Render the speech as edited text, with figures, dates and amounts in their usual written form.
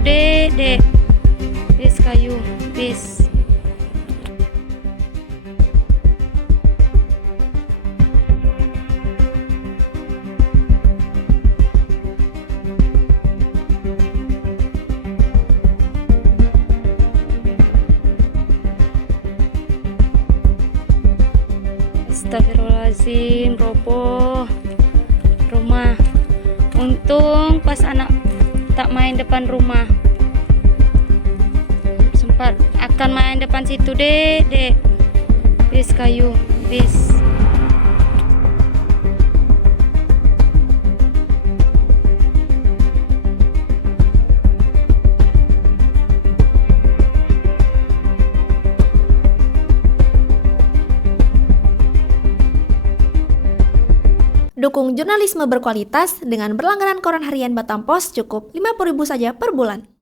situ, Dek. Bis kayu, bis. Astagfirullahaladzim, roboh rumah. Untung pas anak tak main depan rumah. Sempat akan main depan situ, Dek. Bis kayu, bis. Dukung jurnalisme berkualitas dengan berlangganan koran harian Batam Pos cukup 50.000 saja per bulan.